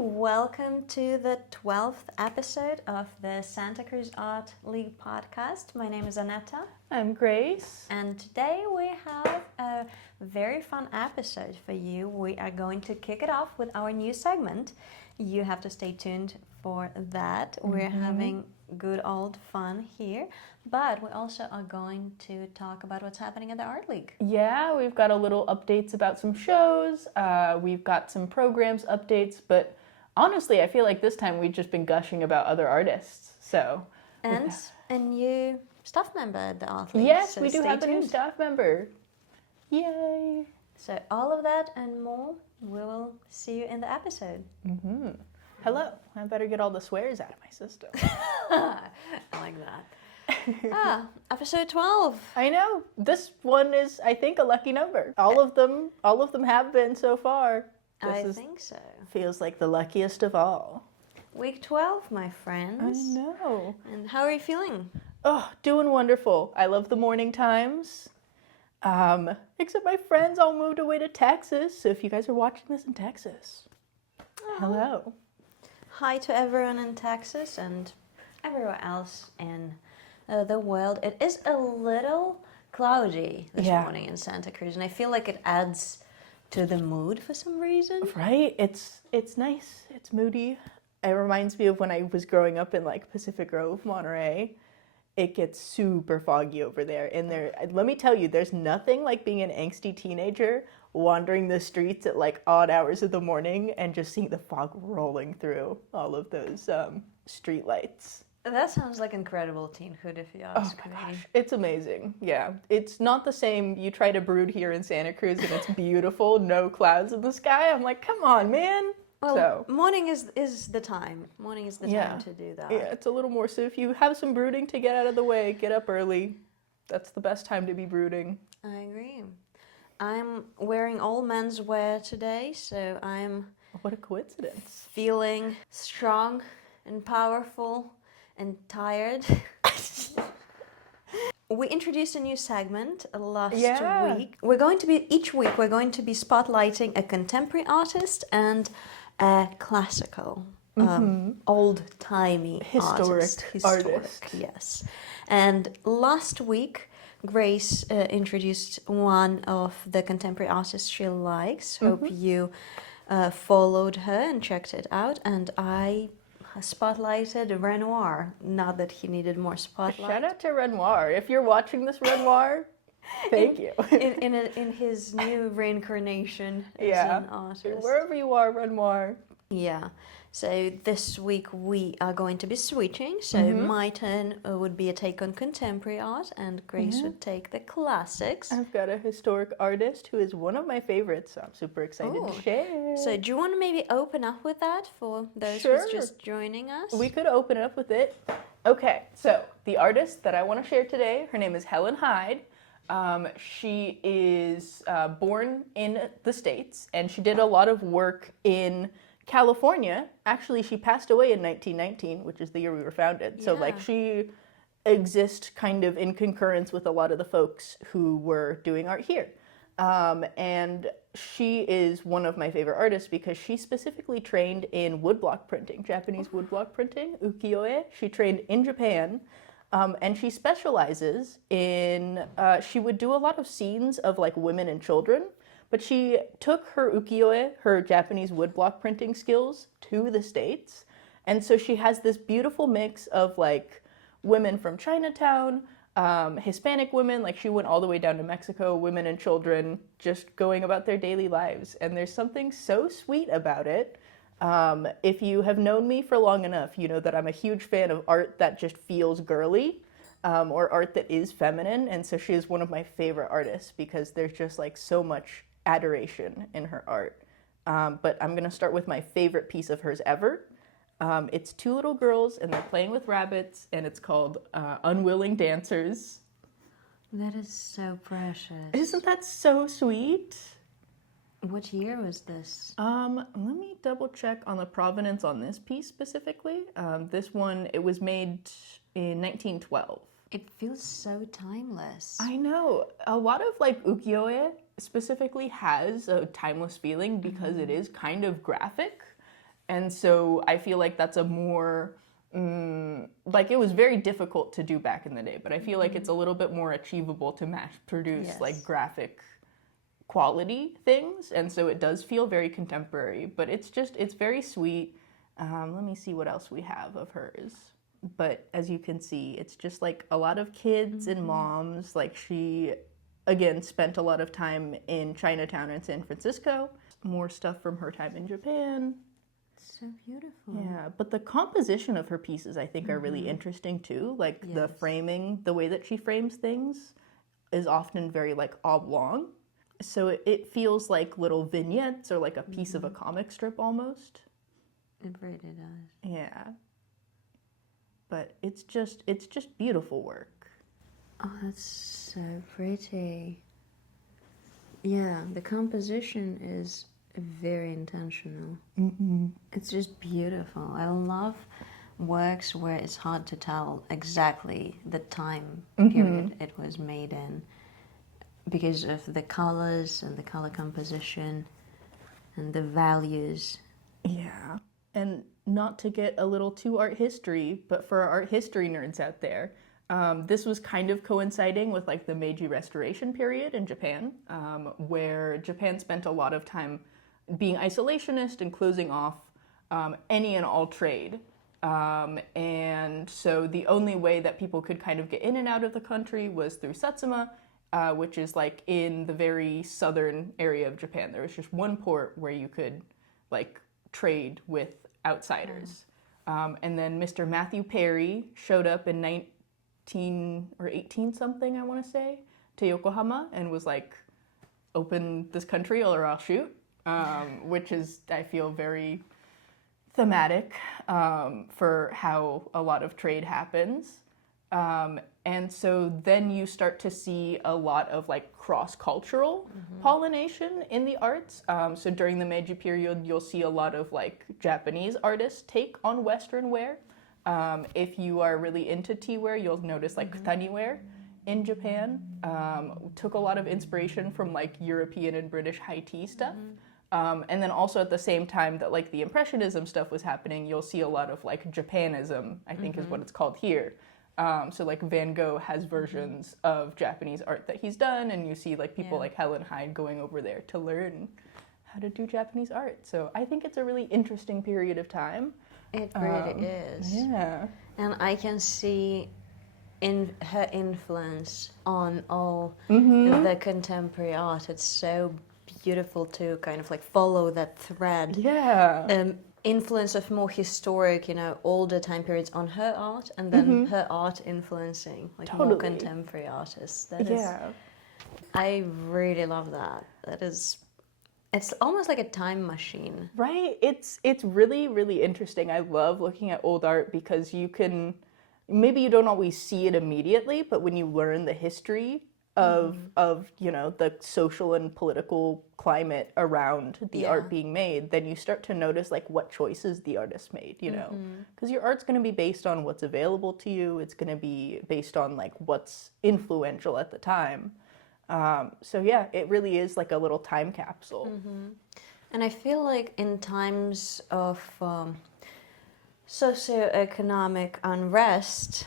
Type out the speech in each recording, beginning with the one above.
welcome to the 12th episode of the Santa Cruz Art League podcast. My name is Anetta. I'm Grace. And today we have a very fun episode for you. We are going to kick it off with our new segment. You have to stay tuned for that. We're having good old fun here, but we also are going to talk about what's happening at the Art League. Yeah, we've got a little updates about some shows. We've got some programs updates, but honestly, I feel like this time we've just been gushing about other artists. So and a new staff member at the Art League. Yes, so we do have tuned. a new staff member. Yay! So all of that and more, we will see you in the episode. Hello. I better get all the swears out of my system. I like that. Episode 12. I know. This one is, I think, a lucky number. All of them have been so far. I think so. Feels like the luckiest of all. Week 12, my friends. I know. And how are you feeling? Oh, doing wonderful. I love the morning times. Except my friends all moved away to Texas. So if you guys are watching this in Texas, hello. Hi to everyone in Texas and everywhere else in the world. It is a little cloudy this morning in Santa Cruz, and I feel like it adds to the mood for some reason. Right? It's nice. It's moody. It reminds me of when I was growing up in like Pacific Grove, Monterey. It gets super foggy over there. And let me tell you, there's nothing like being an angsty teenager wandering the streets at like odd hours of the morning and just seeing the fog rolling through all of those street lights. That sounds like incredible teenhood, if you ask me. Gosh, it's amazing. Yeah, it's not the same. You try to brood here in Santa Cruz and it's beautiful, no clouds in the sky. I'm like, come on, man. Well, morning is the time. Morning is the time to do that. Yeah, it's a little more. So if you have some brooding to get out of the way, get up early. That's the best time to be brooding. I agree. I'm wearing all men's wear today, so I'm... What a coincidence. Feeling strong and powerful and tired. We introduced a new segment last week. Each week we're going to be spotlighting a contemporary artist and a classical, old-timey Historic artist. Yes. And last week, Grace introduced one of the contemporary artists she likes. Hope you followed her and checked it out. And I spotlighted Renoir. Not that he needed more spotlight. Shout out to Renoir. If you're watching this, Renoir, thank you. in his new reincarnation as an artist. Wherever you are, Renoir. Yeah. So this week we are going to be switching. So my turn would be a take on contemporary art, and Grace would take the classics. I've got a historic artist who is one of my favorites, so I'm super excited to share. So do you want to maybe open up with that for those who's just joining us? We could open up with it. Okay, so the artist that I want to share today, her name is Helen Hyde. She is born in the States, and she did a lot of work in California. Actually, she passed away in 1919, which is the year we were founded. So like she exists kind of in concurrence with a lot of the folks who were doing art here. And she is one of my favorite artists because she specifically trained in woodblock printing, Japanese woodblock printing, ukiyo-e. She trained in Japan. And she specializes in, she would do a lot of scenes of like women and children. But she took her ukiyo-e, her Japanese woodblock printing skills, to the States. And so she has this beautiful mix of like women from Chinatown, Hispanic women, like she went all the way down to Mexico, women and children just going about their daily lives. And there's something so sweet about it. If you have known me for long enough, you know that I'm a huge fan of art that just feels girly. Or art that is feminine. And so she is one of my favorite artists because there's just like so much adoration in her art. But I'm going to start with my favorite piece of hers ever. It's two little girls and they're playing with rabbits, and it's called Unwilling Dancers. That is so precious. Isn't that so sweet? What year was this? Let me double check on the provenance on this piece specifically. This one, it was made in 1912. It feels so timeless. I know. A lot of like ukiyo-e specifically has a timeless feeling because it is kind of graphic. And so I feel like that's a more, like it was very difficult to do back in the day, but I feel like it's a little bit more achievable to mass produce like graphic quality things. And so it does feel very contemporary, but it's very sweet. Let me see what else we have of hers. But as you can see, it's just like a lot of kids and moms. Like she, again, spent a lot of time in Chinatown and San Francisco. More stuff from her time in Japan. So beautiful. Yeah, but the composition of her pieces, I think, are really interesting too. Like the framing, the way that she frames things is often very like oblong. So it feels like little vignettes or like a piece of a comic strip almost. It really does. Yeah. But it's just beautiful work. Oh, that's so pretty. Yeah, the composition is very intentional. It's just beautiful. I love works where it's hard to tell exactly the time period it was made in because of the colors and the color composition and the values. Yeah. And not to get a little too art history, but for our art history nerds out there, this was kind of coinciding with like the Meiji Restoration period in Japan, where Japan spent a lot of time being isolationist and closing off any and all trade. And so the only way that people could kind of get in and out of the country was through Satsuma, which is like in the very southern area of Japan. There was just one port where you could like trade with outsiders. And then Mr. Matthew Perry showed up in 19 or 18 something, I want to say, to Yokohama and was like, open this country or I'll shoot, which is, I feel, very thematic for how a lot of trade happens. And so then you start to see a lot of like cross-cultural pollination in the arts. So during the Meiji period, you'll see a lot of like Japanese artists take on Western wear. If you are really into tea wear, you'll notice like tani wear in Japan took a lot of inspiration from like European and British high tea stuff. And then also at the same time that like the Impressionism stuff was happening, you'll see a lot of like Japanism, I think is what it's called here. So like Van Gogh has versions of Japanese art that he's done, and you see like people like Helen Hyde going over there to learn how to do Japanese art. So I think it's a really interesting period of time. It really is. Yeah. And I can see in her influence on all the contemporary art. It's so beautiful to kind of like follow that thread. Yeah. Influence of more historic, older time periods on her art, and then her art influencing like more contemporary artists. I really love that. It's almost like a time machine. Right? It's really, really interesting. I love looking at old art because you can, maybe you don't always see it immediately, but when you learn the history of the social and political climate around the art being made, then you start to notice like what choices the artist made, because your art's going to be based on what's available to you. It's going to be based on like what's influential at the time. So yeah, it really is like a little time capsule. And I feel like in times of socioeconomic unrest,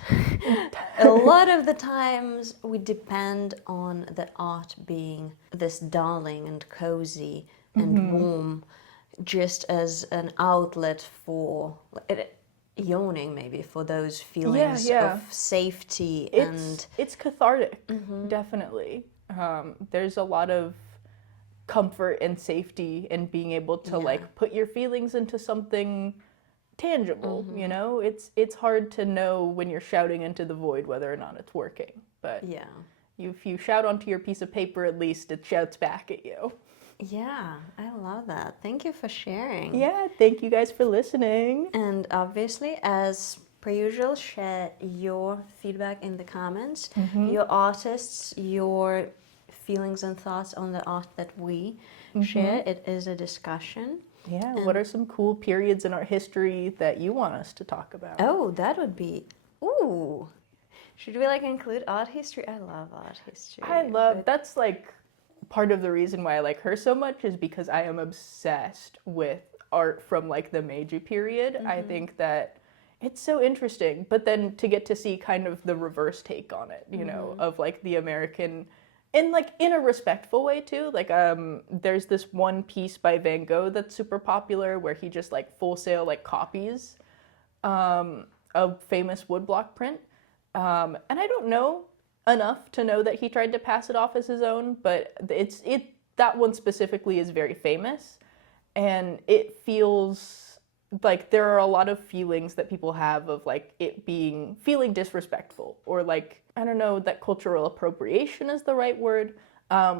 a lot of the times we depend on the art being this darling and cozy and warm, just as an outlet for yawning, maybe, for those feelings of safety. It's cathartic, definitely. There's a lot of comfort and safety in being able to like put your feelings into something tangible. It's hard to know when you're shouting into the void whether or not it's working, but if you shout onto your piece of paper, at least it shouts back at you. I love that. Thank you for sharing. Thank you guys for listening. And obviously, as per usual, share your feedback in the comments, your artists, your feelings and thoughts on the art that we share. It is a discussion. What are some cool periods in art history that you want us to talk about? Oh, that would be... Ooh. Should we like include art history? I love art history. That's like part of the reason why I like her so much is because I am obsessed with art from like the Meiji period. I think that it's so interesting. But then to get to see kind of the reverse take on it, you know, of like the American, and like in a respectful way too. Like there's this one piece by Van Gogh that's super popular where he just like full-sale like copies a famous woodblock print. And I don't know enough to know that he tried to pass it off as his own, but that one specifically is very famous, and it feels like there are a lot of feelings that people have of like it feeling disrespectful, or like, I don't know that cultural appropriation is the right word,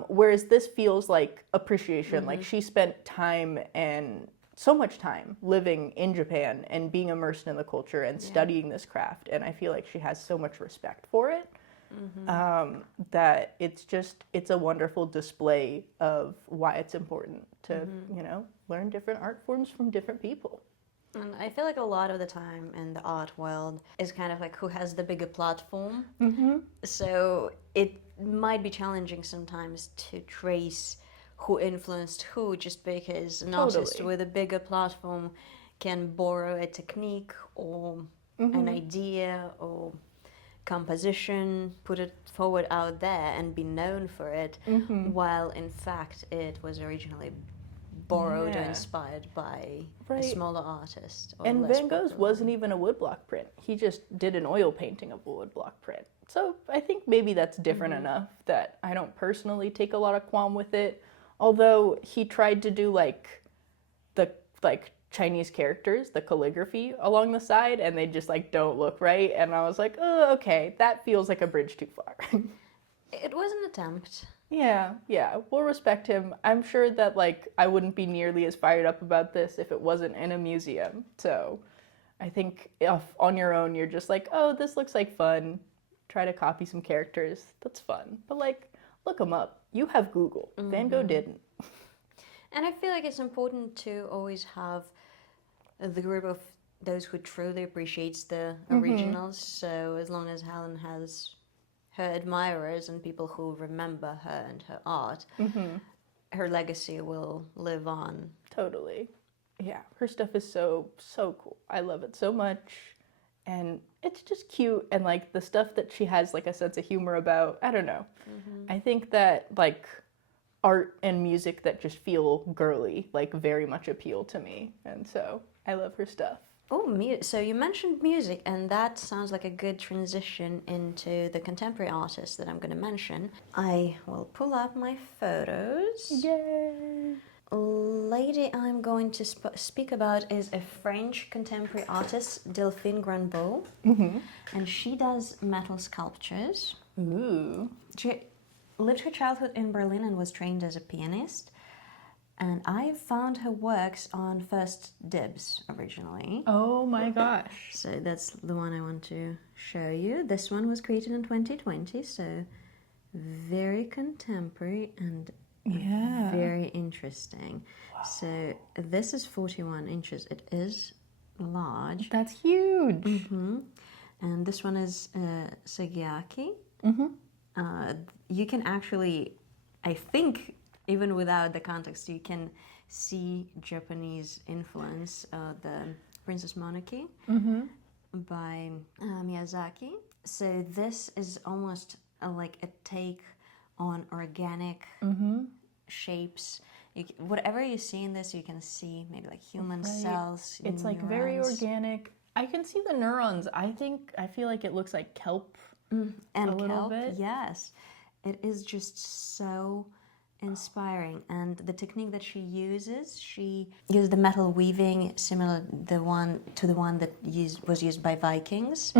whereas this feels like appreciation. Like she spent time, and so much time, living in Japan and being immersed in the culture and studying this craft, and I feel like she has so much respect for it. That it's a wonderful display of why it's important to, you know, learn different art forms from different people. And I feel like a lot of the time in the art world is kind of like who has the bigger platform. So it might be challenging sometimes to trace who influenced who, just because an artist with a bigger platform can borrow a technique or an idea or composition, put it forward out there and be known for it, while in fact it was originally borrowed or inspired by a smaller artist. Or and Van Gogh's wasn't even a woodblock print. He just did an oil painting of a woodblock print. So I think maybe that's different enough that I don't personally take a lot of qualm with it. Although he tried to do like the Chinese characters, the calligraphy along the side, and they just like don't look right, and I was like, oh, okay, that feels like a bridge too far. It was an attempt. Yeah, we'll respect him. I'm sure that like I wouldn't be nearly as fired up about this if it wasn't in a museum. So I think if on your own you're just like, oh, this looks like fun, try to copy some characters, that's fun. But like, look them up. You have Google. Van Gogh didn't. And I feel like it's important to always have the group of those who truly appreciates the originals. So as long as Helen has her admirers and people who remember her and her art, her legacy will live on. Totally. Yeah, her stuff is so cool. I love it so much. And it's just cute, and like the stuff that she has like a sense of humor about, I don't know. I think that like art and music that just feel girly like very much appeal to me, and so I love her stuff. Oh, so you mentioned music, and that sounds like a good transition into the contemporary artist that I'm going to mention. I will pull up my photos. Yay! Lady I'm going to speak about is a French contemporary artist, Delphine Granbeau, and she does metal sculptures. Ooh. She lived her childhood in Berlin and was trained as a pianist. And I found her works on First Dibs originally. Oh my gosh. So that's the one I want to show you. This one was created in 2020, so very contemporary and very interesting. Wow. So this is 41 inches. It is large. That's huge. And this one is Sagiaki. You can actually, I think, even without the context, you can see Japanese influence, the Princess Mononoke by Miyazaki. So this is almost like a take on organic shapes. Whatever you see in this, you can see maybe like human cells. It's like very organic. I can see the neurons. I feel like it looks like kelp and a little bit. Yes, it is just so inspiring. And the technique that she used the metal weaving similar to the one that was used by Vikings.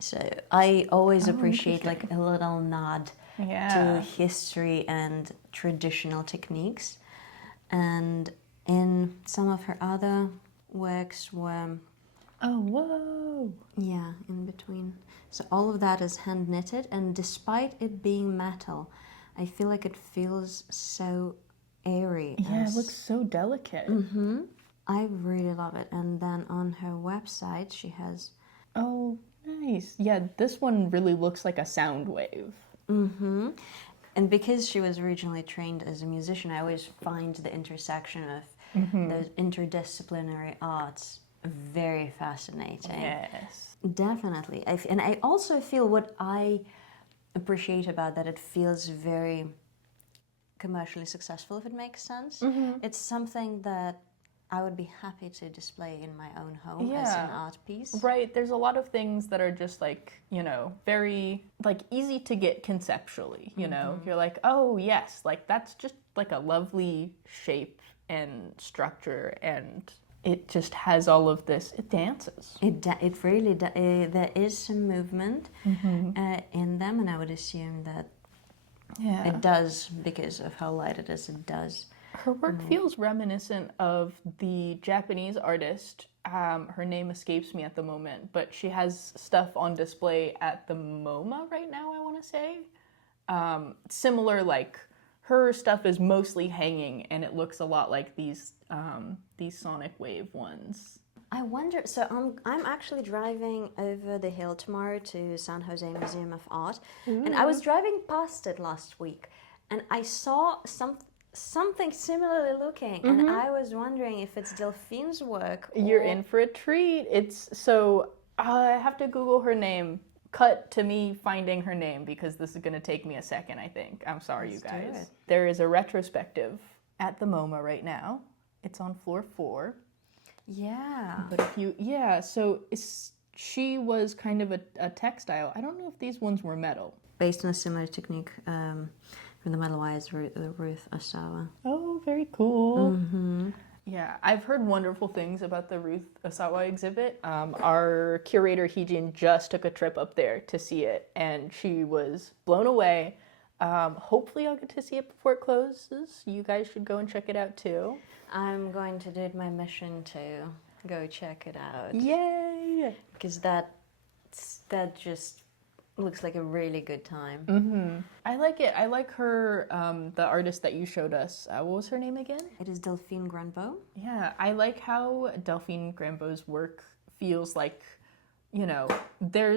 So I always appreciate like a little nod to history and traditional techniques. And in some of her other works were in between. So all of that is hand knitted, and despite it being metal, I feel like it feels so airy. Yeah, it looks so delicate. I really love it. And then on her website, she has... Oh, nice. Yeah, this one really looks like a sound wave. And because she was originally trained as a musician, I always find the intersection of those interdisciplinary arts, very fascinating. Yes. Definitely. And I also feel what I appreciate about that, it feels very commercially successful, if it makes sense. It's something that I would be happy to display in my own home as an art piece. Right. There's a lot of things that are just like, you know, very like easy to get conceptually, you know. You're like, "Oh, yes, like that's just like a lovely shape and structure, and it just has all of this. It dances." It really there is some movement in them, and I would assume that it does, because of how light it is, it does. Her work feels reminiscent of the Japanese artist. Her name escapes me at the moment, but she has stuff on display at the MoMA right now, I want to say. Similar, like, her stuff is mostly hanging, and it looks a lot like these sonic wave ones. I wonder, so I'm actually driving over the hill tomorrow to San Jose Museum of Art, and I was driving past it last week, and I saw something similarly looking, and I was wondering if it's Delphine's work. You're in for a treat. I have to Google her name. Cut to me finding her name, because this is going to take me a second, I think. I'm sorry, you guys. There is a retrospective at the MoMA right now. It's on floor 4. Yeah. But she was kind of a textile. I don't know if these ones were metal. Based on a similar technique from the metal wires, Ruth Osawa. Oh, very cool. Yeah, I've heard wonderful things about the Ruth Osawa exhibit. Our curator, Heejin, just took a trip up there to see it, and she was blown away. Hopefully I'll get to see it before it closes. You guys should go and check it out too. I'm going to do it my mission to go check it out. Yay! Because that just looks like a really good time. I like it. I like her, the artist that you showed us. What was her name again? It is Delphine Granbeau. Yeah, I like how Delphine Granbeau's work feels like, you know, there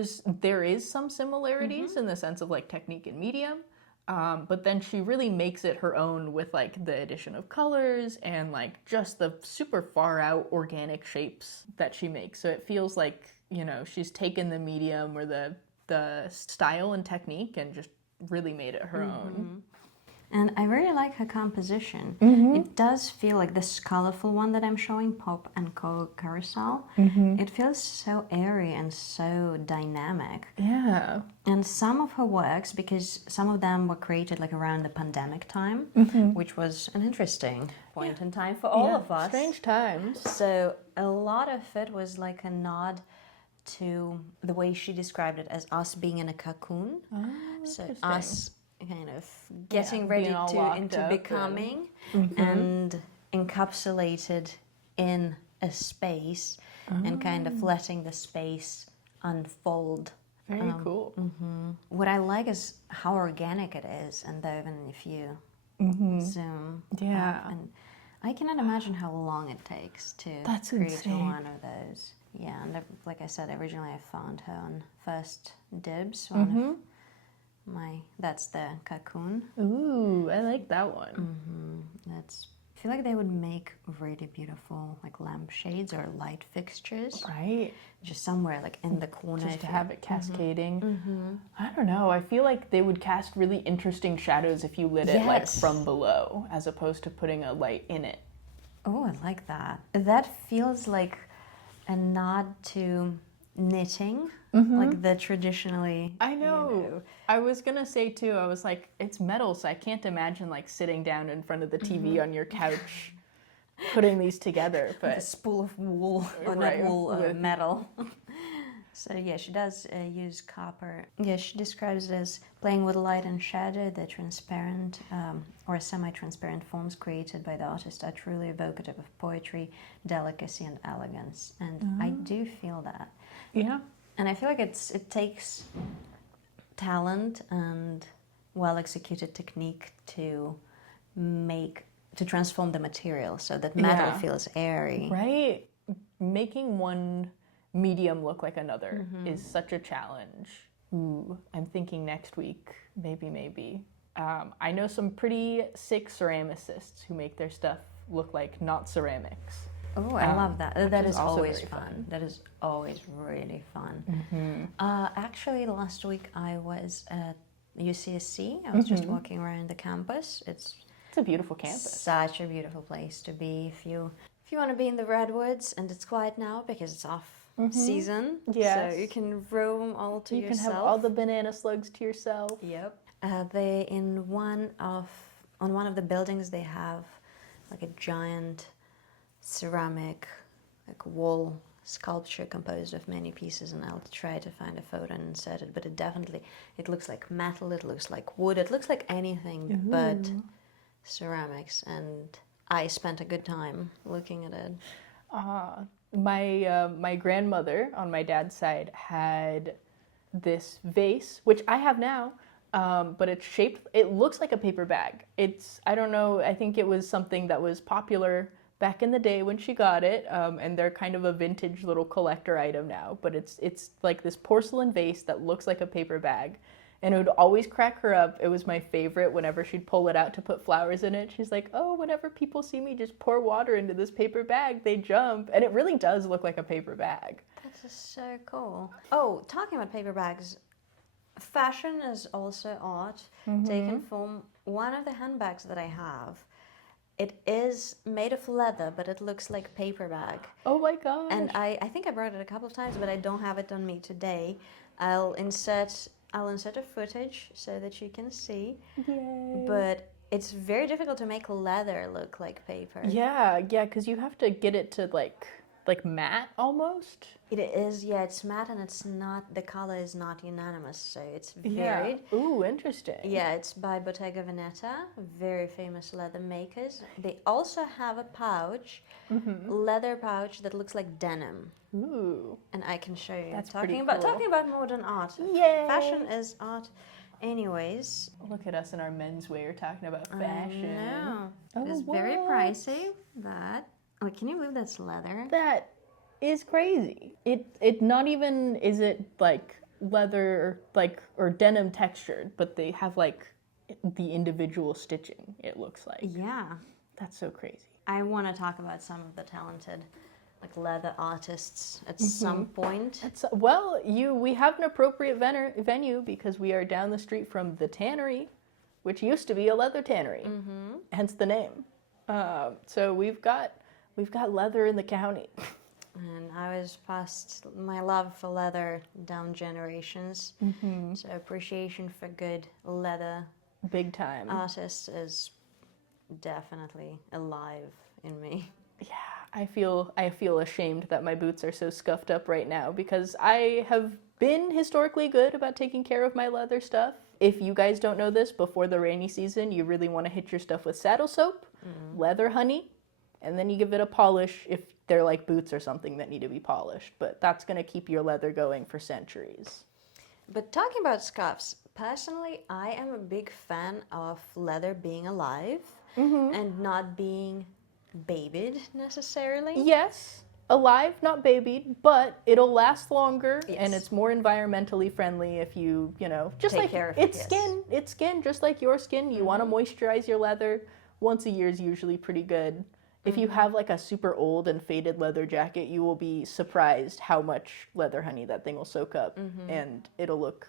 is some similarities in the sense of like technique and medium, but then she really makes it her own with like the addition of colors and like just the super far out organic shapes that she makes. So it feels like, you know, she's taken the medium or the style and technique and just really made it her own. And I really like her composition. It does feel like this colorful one that I'm showing, Pop and Co. Carousel. It feels so airy and so dynamic. Yeah. And some of her works, because some of them were created like around the pandemic time, which was an interesting point in time for all of us. Strange times. So a lot of it was like a nod to the way she described it as us being in a cocoon. So us kind of getting ready into becoming and encapsulated in a space and kind of letting the space unfold. Very cool. What I like is how organic it is, and even if you zoom up, and I cannot imagine how long it takes to create one of those. Yeah, and like I said, originally I found her on First Dibs. That's the cocoon. Ooh, I like that one. I feel like they would make really beautiful like lampshades or light fixtures. Right. Just somewhere like in the corner. Just to have it cascading. I don't know. I feel like they would cast really interesting shadows if you lit it like from below, as opposed to putting a light in it. Oh, I like that. That feels like a nod to knitting, like the traditionally. I know. I was gonna say too. I was like, it's metal, so I can't imagine like sitting down in front of the TV on your couch, putting these together. But a spool of wool, or not wool, metal. So yeah, she does use copper. Yeah, she describes it as playing with light and shadow. The transparent or semi-transparent forms created by the artist are truly evocative of poetry, delicacy, and elegance. And I do feel that. Yeah. And I feel like it takes talent and well-executed technique to transform the material so that metal feels airy. Right. Making one medium look like another is such a challenge. Ooh, I'm thinking next week, maybe. I know some pretty sick ceramicists who make their stuff look like not ceramics. Oh, I love that. That is is also always very fun. That is always really fun. Mm-hmm. Actually, last week I was at UCSC. I was just walking around the campus. It's a beautiful campus. Such a beautiful place to be if you want to be in the redwoods, and it's quiet now because it's off season. Yes. So you can roam all to yourself. You can have all the banana slugs to yourself. Yep. They on one of the buildings they have like a giant ceramic like wall sculpture composed of many pieces, and I'll try to find a photo and insert it, but it looks like metal, it looks like wood, it looks like anything but ceramics, and I spent a good time looking at it. My grandmother on my dad's side had this vase, which I have now, but it looks like a paper bag. I don't know, I think it was something that was popular back in the day when she got it, and they're kind of a vintage little collector item now, but it's like this porcelain vase that looks like a paper bag, and it would always crack her up. It was my favorite whenever she'd pull it out to put flowers in it. She's like, oh, whenever people see me just pour water into this paper bag, they jump, and it really does look like a paper bag. That's just so cool. Oh, talking about paper bags, fashion is also art taken from one of the handbags that I have. It is made of leather, but it looks like a paper bag. Oh my gosh. And I think I brought it a couple of times, but I don't have it on me today. I'll insert a footage so that you can see. Yay. But it's very difficult to make leather look like paper. Yeah, because you have to get it to like matte almost. It is, it's matte, and the color is not unanimous, so it's varied. Yeah. Ooh, interesting. Yeah, it's by Bottega Veneta, very famous leather makers. They also have a pouch, leather pouch that looks like denim. Ooh. And I can show you. That's talking cool. about modern art. Yay. Fashion is art. Anyways. Look at us in our menswear talking about fashion. I know. Oh, it's very pricey. That. Oh, can you believe that's leather? That is crazy. It not even is it like leather or denim textured, but they have like the individual stitching, it looks like. Yeah. That's so crazy. I want to talk about some of the talented like leather artists at some point. We have an appropriate venue because we are down the street from the tannery, which used to be a leather tannery, hence the name. So we've got leather in the county. And I was passed my love for leather down generations. So appreciation for good leather big time artists is definitely alive in me. Yeah, I feel ashamed that my boots are so scuffed up right now because I have been historically good about taking care of my leather stuff. If you guys don't know this, before the rainy season, you really want to hit your stuff with saddle soap, leather honey, and then you give it a polish if they're like boots or something that need to be polished. But that's going to keep your leather going for centuries. But talking about scuffs, personally, I am a big fan of leather being alive and not being babied necessarily. Yes, alive, not babied, but it'll last longer and Yes. it's more environmentally friendly if you just Take like care of it's it, skin, it's skin just like your skin. You want to moisturize your leather. Once a year is usually pretty good. If you have like a super old and faded leather jacket, you will be surprised how much leather honey that thing will soak up and it'll look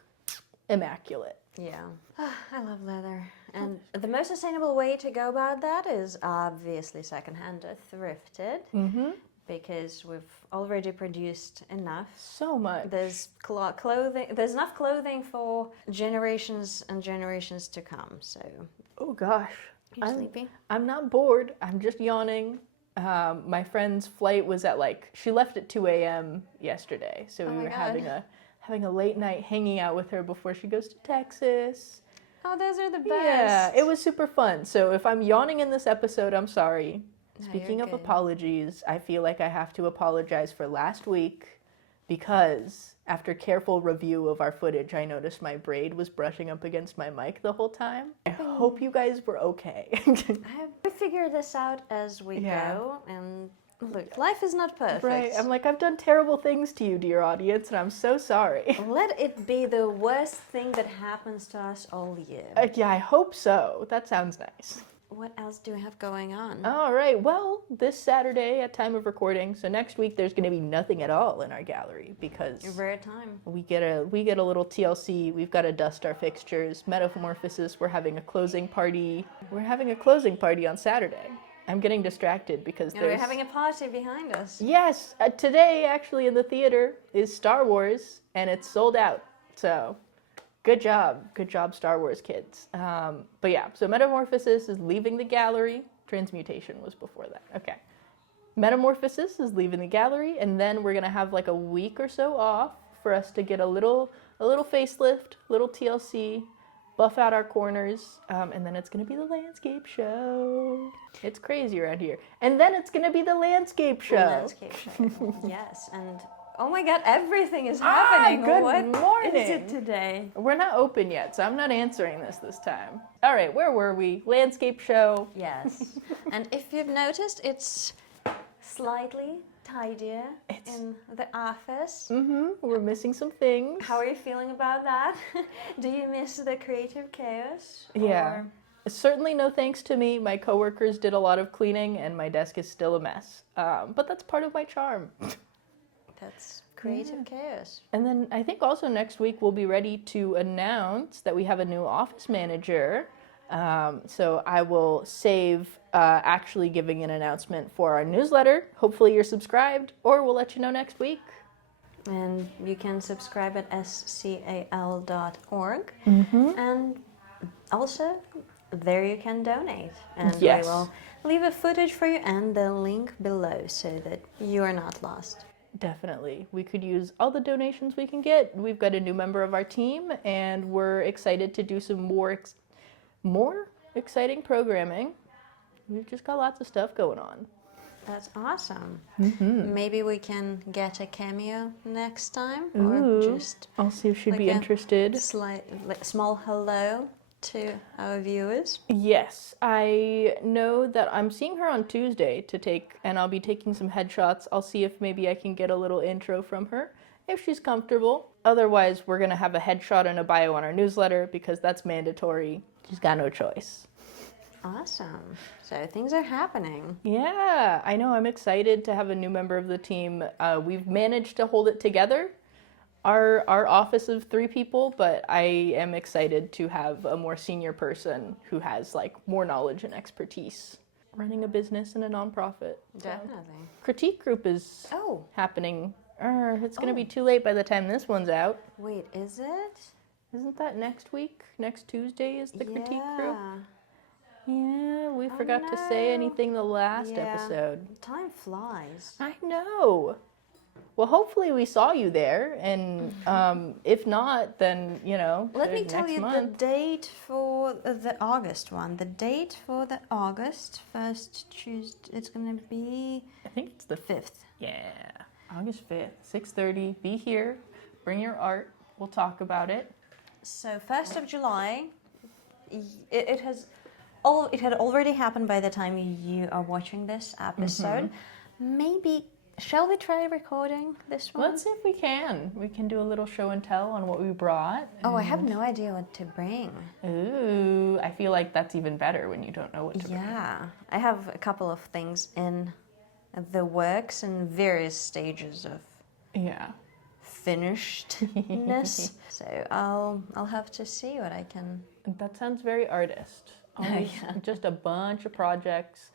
immaculate. Yeah. I love leather. And the most sustainable way to go about that is obviously secondhand or thrifted. Because we've already produced enough. So much. There's clothing. There's enough clothing for generations and generations to come. So. Oh gosh. You're sleepy? I'm not bored. I'm just yawning. My friend's flight was at she left at 2 a.m. yesterday, so we were having a late night hanging out with her before she goes to Texas. Oh, those are the best. Yeah, it was super fun. So if I'm yawning in this episode, I'm sorry. No, Speaking you're of good. apologies, I feel like I have to apologize for last week because after careful review of our footage, I noticed my braid was brushing up against my mic the whole time. I hope you guys were okay. We figure this out as we go, and look, life is not perfect. Right, I'm like, I've done terrible things to you, dear audience, and I'm so sorry. Let it be the worst thing that happens to us all year. Yeah, I hope so. That sounds nice. what else do we have going on? All right. Well, this Saturday at time of recording, so next week there's going to be nothing at all in our gallery because Rare time. we get a little TLC. We've got to dust our fixtures. Metamorphosis. We're having a closing party. We're having a closing party on Saturday. I'm getting distracted because And we're having a party behind us. Yes, today actually in the theater is Star Wars, and it's sold out. So, good job, Star Wars kids. But yeah, so Metamorphosis is leaving the gallery. Transmutation was before that. Okay, Metamorphosis is leaving the gallery, and then we're gonna have like a week or so off for us to get a little facelift, little TLC, buff out our corners, and then it's gonna be the landscape show. It's crazy around here. And then it's gonna be the landscape show. Landscape show. Yes, and oh my God, everything is happening. Good what morning. is it today? We're not open yet, so I'm not answering this time. All right, where were we? Landscape show. Yes, and if you've noticed, it's slightly tidier in the office. We're missing some things. How are you feeling about that? Do you miss the creative chaos? Yeah. Or- Certainly no thanks to me. My coworkers did a lot of cleaning, and my desk is still a mess. But that's part of my charm. That's creative chaos. And then I think also next week we'll be ready to announce that we have a new office manager. So I will save actually giving an announcement for our newsletter. Hopefully you're subscribed, or we'll let you know next week. And you can subscribe at scal.org. And also, there you can donate. And Yes. I will leave a footage for you and the link below so that you are not lost. Definitely. We could use all the donations we can get. We've got a new member of our team, and we're excited to do some more exciting programming. We've just got lots of stuff going on. That's awesome. Maybe we can get a cameo next time, or Ooh. just I'll see if she'd like be a interested. small hello to our viewers. Yes, I know that I'm seeing her on Tuesday and I'll be taking some headshots. I'll see if maybe I can get a little intro from her, if she's comfortable. Otherwise, we're gonna have a headshot and a bio on our newsletter because that's mandatory. She's got no choice. Awesome. So things are happening. Yeah, I know. I'm excited to have a new member of the team. We've managed to hold it together, our office of 3 people, but I am excited to have a more senior person who has like more knowledge and expertise running a business and a nonprofit. Definitely. Critique group is Oh, happening. It's going to be too late by the time this one's out. wait, is it? Isn't that next week? Next Tuesday is the critique group? Yeah. Yeah, we forgot to say anything the last Yeah. episode. Time flies. I know. Well, hopefully we saw you there, and if not, then, Let me next tell you month. the date for the August one. The date for the August first Tuesday, it's going to be I think it's the 5th. Yeah, August 5th, 6:30. Be here. Bring your art. We'll talk about it. So 1st of July, it had already happened by the time you are watching this episode. Maybe, shall we try recording this one? Let's see if we can. We can do a little show and tell on what we brought. Oh, I have no idea what to bring. Ooh, I feel like that's even better when you don't know what to bring. Yeah, I have a couple of things in the works in various stages of Yeah. finishedness. So I'll have to see what I can. That sounds very artist. Always just a bunch of projects.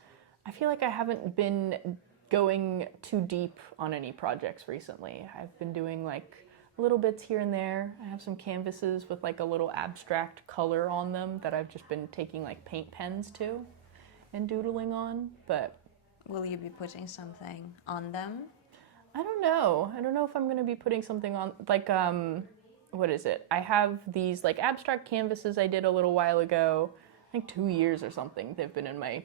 I feel like I haven't been going too deep on any projects recently. I've been doing like little bits here and there. I have some canvases with like a little abstract color on them that I've just been taking like paint pens to and doodling on, but Will you be putting something on them? I don't know. I don't know if I'm going to be putting something on, like, what is it? I have these, like, abstract canvases I did a little while ago. I think 2 years or something. They've been in my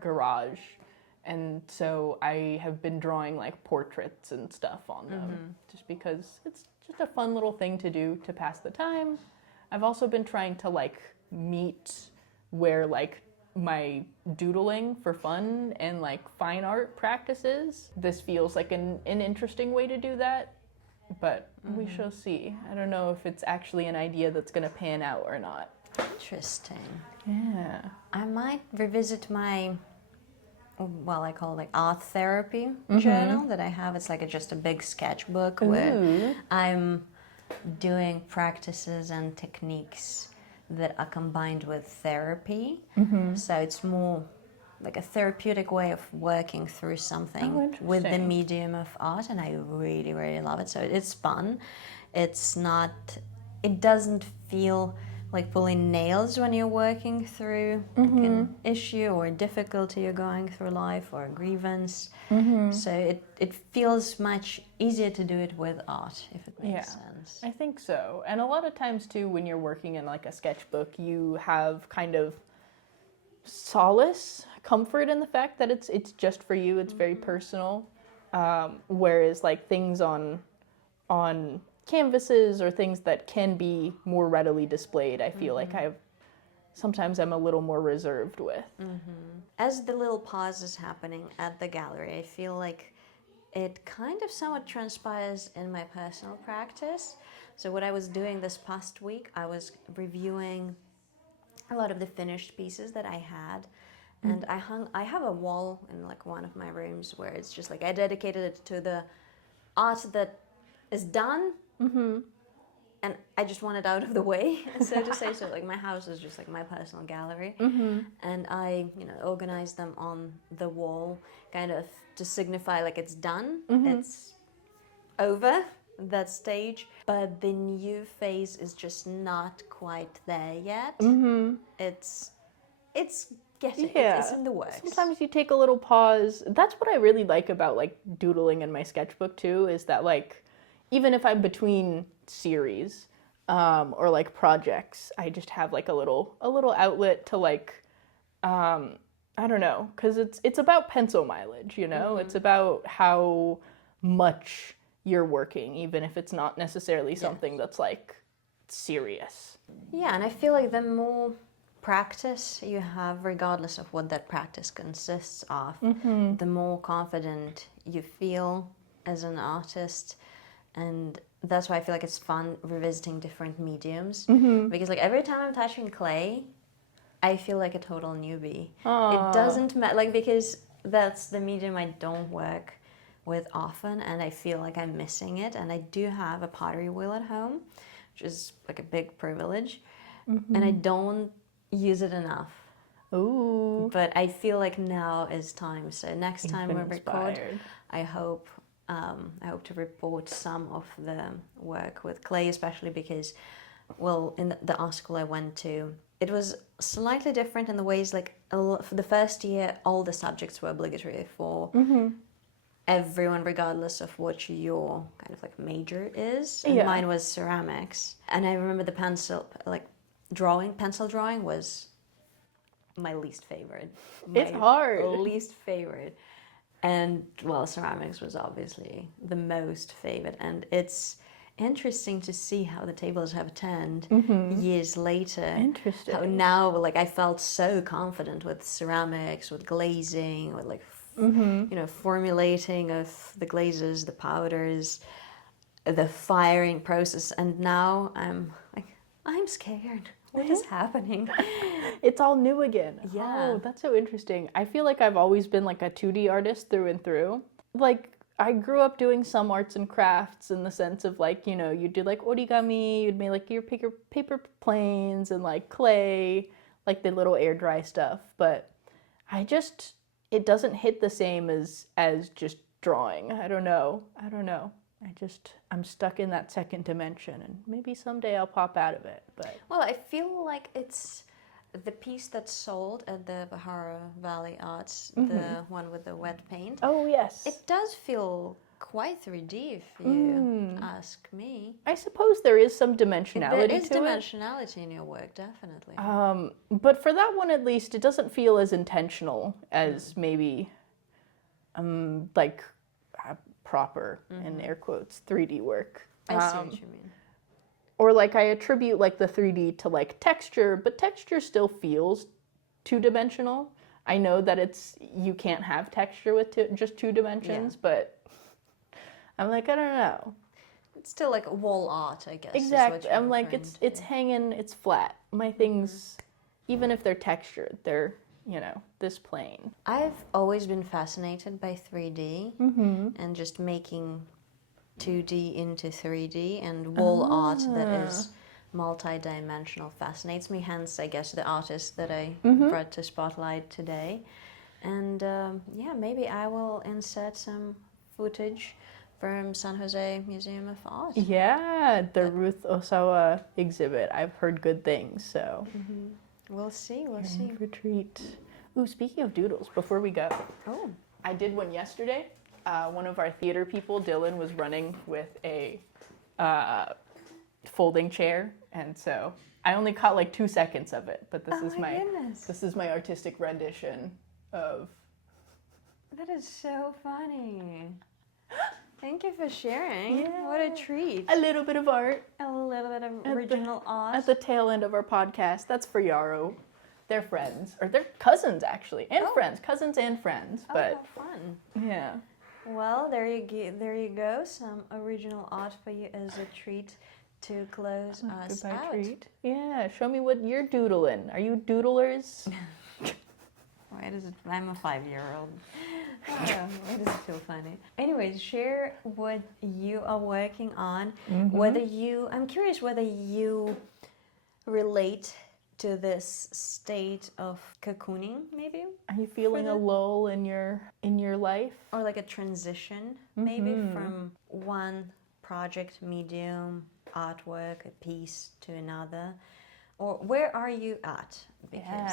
garage. And so I have been drawing, like, portraits and stuff on them. Just because it's just a fun little thing to do to pass the time. I've also been trying to, like, meet where, like, my doodling for fun and like fine art practices. This feels like an interesting way to do that, but we shall see. I don't know if it's actually an idea that's going to pan out or not. Interesting. Yeah. I might revisit my, well, I call it like art therapy journal that I have. It's like just a big sketchbook where I'm doing practices and techniques that are combined with therapy. So it's more like a therapeutic way of working through something with the medium of art, and I really, really love it. So it's fun. It's not, it doesn't feel like pulling nails when you're working through like an issue or a difficulty you're going through life or a grievance. So it feels much easier to do it with art, if it makes sense. I think so. And a lot of times too, when you're working in like a sketchbook, you have kind of solace, comfort in the fact that it's just for you. It's very personal. Whereas like things on canvases or things that can be more readily displayed, I feel like sometimes I'm a little more reserved with. As the little pause is happening at the gallery, I feel like it kind of somewhat transpires in my personal practice. So what I was doing this past week, I was reviewing a lot of the finished pieces that I had. And I have a wall in like one of my rooms where it's just like I dedicated it to the art that is done. And I just want it out of the way, so to say. So like my house is just like my personal gallery. And I, organize them on the wall kind of to signify like it's done. It's over that stage. But the new phase is just not quite there yet. It's getting, it's in the works. Sometimes you take a little pause. That's what I really like about like doodling in my sketchbook too, is that like even if I'm between series or like projects, I just have like a little outlet to like I don't know, because it's about pencil mileage, It's about how much you're working, even if it's not necessarily something that's like serious. Yeah, and I feel like the more practice you have, regardless of what that practice consists of, the more confident you feel as an artist. And that's why I feel like it's fun revisiting different mediums. Because like every time I'm touching clay, I feel like a total newbie. It doesn't matter, like, because that's the medium I don't work with often, and I feel like I'm missing it. And I do have a pottery wheel at home, which is like a big privilege, and I don't use it enough. Ooh. But I feel like now is time. So next time we record, I hope to report some of the work with clay, especially because, well, in the art school I went to, it was slightly different in the ways, like, for the first year, all the subjects were obligatory for everyone, regardless of what your kind of like major is. And mine was ceramics. And I remember the pencil drawing was my least favorite. It's hard. Least favorite. And, well, ceramics was obviously the most favorite. And it's interesting to see how the tables have turned years later. Interesting. How now, like, I felt so confident with ceramics, with glazing, with, like, formulating of the glazes, the powders, the firing process. And now I'm like, I'm scared. What is happening? It's all new again. Yeah. Oh, that's so interesting. I feel like I've always been like a 2D artist through and through. Like, I grew up doing some arts and crafts in the sense of like, you did like origami, you'd make like your paper planes and like clay, like the little air dry stuff. But it doesn't hit the same as just drawing. I don't know. I'm stuck in that second dimension, and maybe someday I'll pop out of it. But well, I feel like it's the piece that's sold at the Bahara Valley Arts, the one with the wet paint. Oh, yes. It does feel quite 3D, if you ask me. I suppose there is some dimensionality to it. There is dimensionality in your work, definitely. But for that one, at least, it doesn't feel as intentional as maybe, like, proper, in air quotes, 3D work. I see what you mean. Or like I attribute like the 3D to like texture, but texture still feels two-dimensional. I know that you can't have texture with just two dimensions, but I'm like, I don't know. It's still like wall art, I guess. Exactly. I'm like, referring it's to. hanging, it's flat. My things, even if they're textured, they're, you know, this plain. I've always been fascinated by 3D and just making 2D into 3D, and wall art that is multi-dimensional fascinates me. Hence, I guess, the artist that I brought to spotlight today. And yeah, maybe I will insert some footage from San Jose Museum of Art. Yeah, the Ruth Osawa exhibit. I've heard good things, so. We'll see, we'll see. Retreat. Ooh, speaking of doodles, before we go, Oh, I did one yesterday. One of our theater people, Dylan, was running with a folding chair, and so I only caught like 2 seconds of it. But oh my goodness. this is my artistic rendition of. That is so funny. Thank you for sharing. Yeah. What a treat. A little bit of art A little bit of original art. at the tail end of our podcast. That's for Yarrow. They're friends, or they're cousins actually, and friends, cousins and friends. Oh, But how fun. yeah. Well, there you go. Some original art for you as a treat to close us Goodbye out. treat. Yeah, show me what you're doodling. Are you doodlers? Why does it? I'm a 5-year-old. Why does it feel funny? Anyways, share what you are working on. I'm curious whether you relate to this state of cocooning, maybe, Are you feeling a lull in your life? or like a transition, maybe from one project, medium, artwork, a piece to another. Or where are you at? Because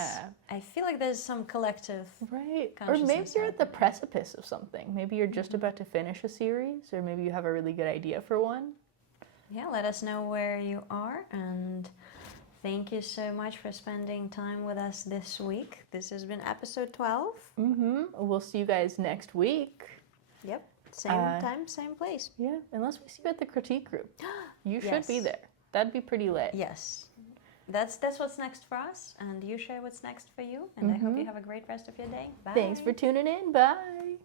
I feel like there's some collective. Right. Or maybe Consciousness you're at the precipice of something. Maybe you're just about to finish a series, or maybe you have a really good idea for one. Yeah, let us know where you are, and thank you so much for spending time with us this week. This has been episode 12. We'll see you guys next week. Yep. Same time, same place. Yeah, unless we see you at the critique group. You should Yes. be there. That'd be pretty lit. Yes. That's what's next for us, and you share what's next for you. And I hope you have a great rest of your day. Bye. Thanks for tuning in. Bye.